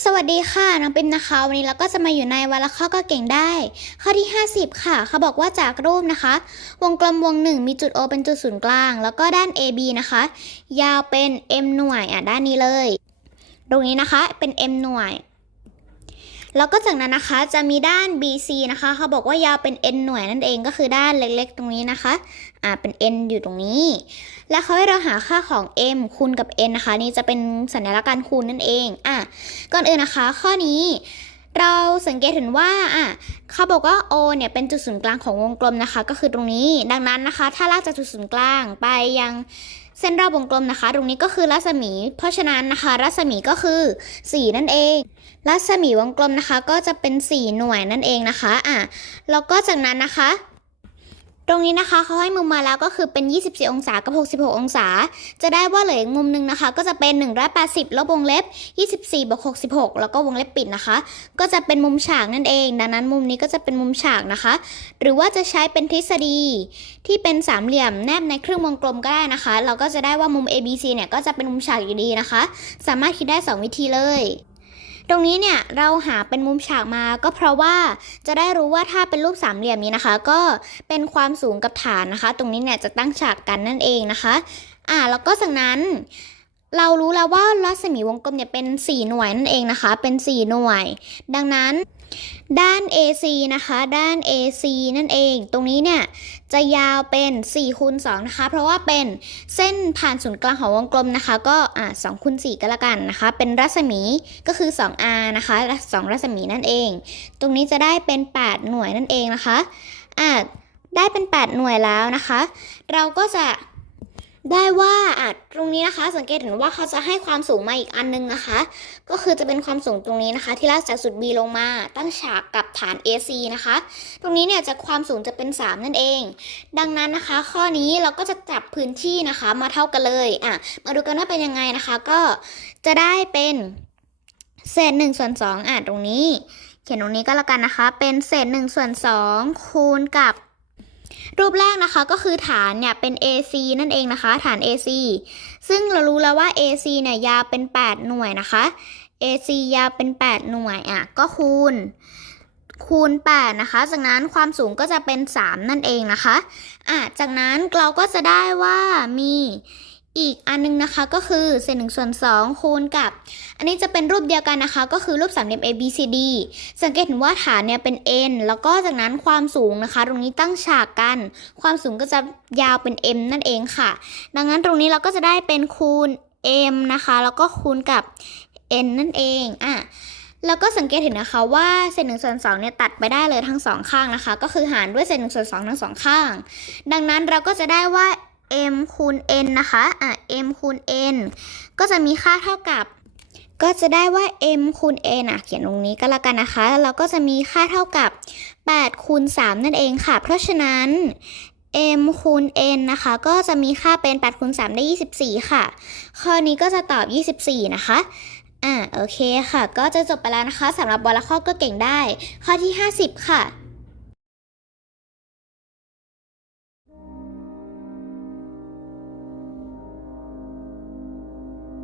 สวัสดีค่ะน้องปิมนะคะ วันนี้เราก็จะมาอยู่ในวันละข้อก็เก่งได้ ข้อที่ 50 ค่ะ เขาบอกว่าจากรูปนะคะ วงกลมวงหนึ่งมีจุด O เป็นจุดศูนย์กลาง แล้วก็ด้าน AB นะคะ ยาวเป็น M หน่วยอะด้านนี้เลย ตรงนี้นะคะเป็น M หน่วย แล้วก็จากนั้นนะคะจะมีด้าน BC นะคะเขาบอกว่ายาวเป็น N หน่วยนั่นเองก็คือด้านเล็กๆ ตรงนี้นะคะอ่าเป็น N อยู่ตรงนี้ แล้วเขาให้เราหาค่าของ m คูณกับ n นะคะ นี่จะเป็นสัญลักษณ์การคูณนั่นเองอะก่อนอื่นนะคะ ข้อนี้ เราสังเกตเห็นว่าอะเขาบอกว่า O เนี่ยเป็นจุดศูนย์กลางของวงกลมนะคะ ก็คือตรงนี้ ดังนั้นนะคะ ถ้าลากจากจุดศูนย์กลางไปยังเส้นรอบวงกลมนะคะ ตรงนี้ก็คือรัศมี เพราะฉะนั้นนะคะ รัศมีก็คือ 4 นั่นเอง รัศมีวงกลมนะคะ ก็จะเป็น 4 หน่วยนั่นเองนะคะอะแล้วก็จากนั้นนะคะ ตรงนี้นะคะเขาให้มุมมาแล้วก็คือเป็น 24 องศากับ 66 องศา จะได้ว่าเหลืออีกมุมหนึ่งนะคะ ก็จะเป็น 180 ลบวงเล็บ 24บวก66 แล้วก็วงเล็บปิดนะคะ ก็จะเป็นมุมฉากนั่นเอง ดังนั้นมุมนี้ก็จะเป็นมุมฉากนะคะ หรือว่าจะใช้เป็นทฤษฎีที่เป็นสามเหลี่ยมแนบในครึ่งวงกลมก็ได้นะคะ เราก็จะได้ว่ามุม ABC เนี่ยก็จะเป็นมุมฉากอยู่ดีนะคะ สามารถคิดได้ 2 วิธีเลย ตรงนี้เนี่ยเราหาเป็นมุมฉากมาก็เพราะว่าจะได้รู้ว่าถ้าเป็นรูปสามเหลี่ยมนี้นะคะ ก็เป็นความสูงกับฐานนะคะ ตรงนี้เนี่ยจะตั้งฉากกันนั่นเองนะคะอ่าแล้วก็จากนั้นเรารู้แล้วว่ารัศมีวงกลมเนี่ยเป็น 4 หน่วยนั่นเองนะคะ เป็น 4 หน่วย ดังนั้น ด้าน AC นะคะ ด้าน AC นั่นเอง ตรงนี้เนี่ยจะยาวเป็น4คูณ2นะคะ เพราะว่าเป็นเส้นผ่านศูนย์กลางของวงกลมนะคะ ก็อ่า2คูณ4ก็แล้วกันนะคะ เป็นรัศมีก็คือ 2r นะคะ 2 รัศมีนั่นเอง ตรงนี้จะได้เป็น 8 หน่วยนั่นเองนะคะอ่าได้เป็น 8 หน่วยแล้วนะคะ เราก็จะ ได้ว่าอะตรงนี้นะคะ สังเกตเห็นว่าเขาจะให้ความสูงมาอีกอันนึงนะคะ ก็คือจะเป็นความสูงตรงนี้นะคะ ที่ลากจากสุด B ลงมาตั้งฉากกับฐาน AC นะคะ ตรงนี้เนี่ยจะความสูงจะเป็น 3 นั่นเอง ดังนั้นนะคะ ข้อนี้เราก็จะจับพื้นที่นะคะมาเท่ากันเลยอะมาดูกันว่าเป็นยังไงนะคะ ก็จะได้เป็นเศษ1ส่วน2อะตรงนี้ เขียนตรงนี้ก็แล้วกันนะคะ เป็นเศษ1ส่วน2คูณกับ รูปแรกนะคะก็คือฐานเนี่ยเป็น AC นั่นเองนะคะ ฐาน AC ซึ่งเรารู้แล้วว่า AC เนี่ยยาวเป็น 8 หน่วยนะคะ AC ยาวเป็น 8 หน่วยอะก็คูณคูณ 8 นะคะ จากนั้นความสูงก็จะเป็น 3 นั่นเองนะคะอะจากนั้นเราก็จะได้ว่ามี อีกอันนึงนะคะก็คือเศษ1ส่วน2คูณกับ อันนี้จะเป็นรูปเดียวกันนะคะ ก็คือรูปสามเหลี่ยม ABCD สังเกตเห็นว่าฐานเนี่ยเป็น n แล้วก็จากนั้นความสูงนะคะ ตรงนี้ตั้งฉากกัน ความสูงก็จะยาวเป็น m นั่นเองค่ะ ดังนั้นตรงนี้เราก็จะได้เป็นคูณ m นะคะ แล้วก็คูณกับ n นั่นเองอะแล้วก็สังเกตเห็นนะคะว่าเศษหนึ่งส่วนสองเนี่ยตัดไปได้เลยทั้งสองข้างนะคะ ก็คือหารด้วยเศษหนึ่งส่วนสองทั้งสองข้าง ดังนั้นเราก็จะได้ว่า m คูณ n นะคะอะ m คูณ n ก็จะมีค่าเท่ากับ ก็จะได้ว่า m คูณ n อะเขียนตรงนี้ก็แล้วกันนะคะแล้วเราก็จะมีค่าเท่ากับ8คูณ3นั่นเองค่ะ เพราะฉะนั้น m คูณ n นะคะ ก็จะมีค่าเป็น8คูณ3ได้ 24 ค่ะ ข้อนี้ก็จะตอบ 24 นะคะอ่าโอเคค่ะ ก็จะจบไปแล้วนะคะสำหรับบอลข้อก็เก่งได้ ข้อที่ 50 ค่ะ